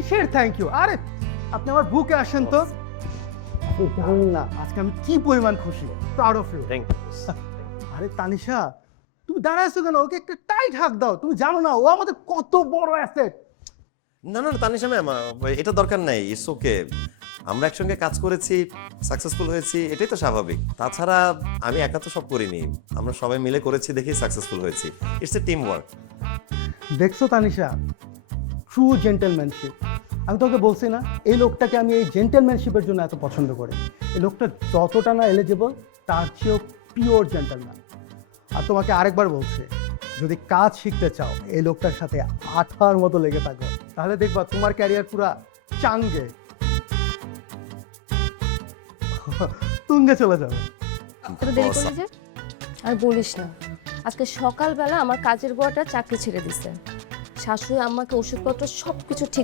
কিসের thank you? আরে আপনি আমার বুকে আসেন তো। আপনি জানেন না আজকে আমি কি পরিমাণ খুশি, প্রাউড অফ ইউ। থ্যাংক আরে তানিশা, তুমি দাঁড়ায় আছো কেন? ওকে একটা টাইট হাক দাও। তুমি জানো না ও আমাদের কত বড় অ্যাসেট। না না না, তানিশা ম্যাম, এটা দরকার নাই, ইটস ওকে। আমরা একসঙ্গে কাজ করেছি, সাকসেসফুল হয়েছি, এটাই তো স্বাভাবিক। তাছাড়া আমি একা তো সব করিনি, আমরা সবাই মিলে করেছি দেখেই সাকসেসফুল হয়েছি। It's a team work. দেখছো তানিশা, ট্রু জেন্টেলম্যানশিপ। আমি তোকে বলছি না এই লোকটাকে আমি এই জেন্টেলম্যানশিপের জন্য এত পছন্দ করি। এই লোকটা যতটা না এলিজিবল তার চেয়েও পিওর জেন্টেলম্যান। আর তোমাকে আরেকবার বলছি, যদি কাজ শিখতে চাও এই লোকটার সাথে আঠার মতো লেগে থাকো, তাহলে দেখবা তোমার ক্যারিয়ার পুরা চাঙ্গে তুঙ্গে চলে যাবে। এত দেরি করলি যে? আর বলিস না, আজকে সকালবেলা আমার কাজের গোয়াটা চাকরি ছেড়ে দিছে। শাশুড়ি আমাকে ওষুধপত্র সবকিছু ঠিক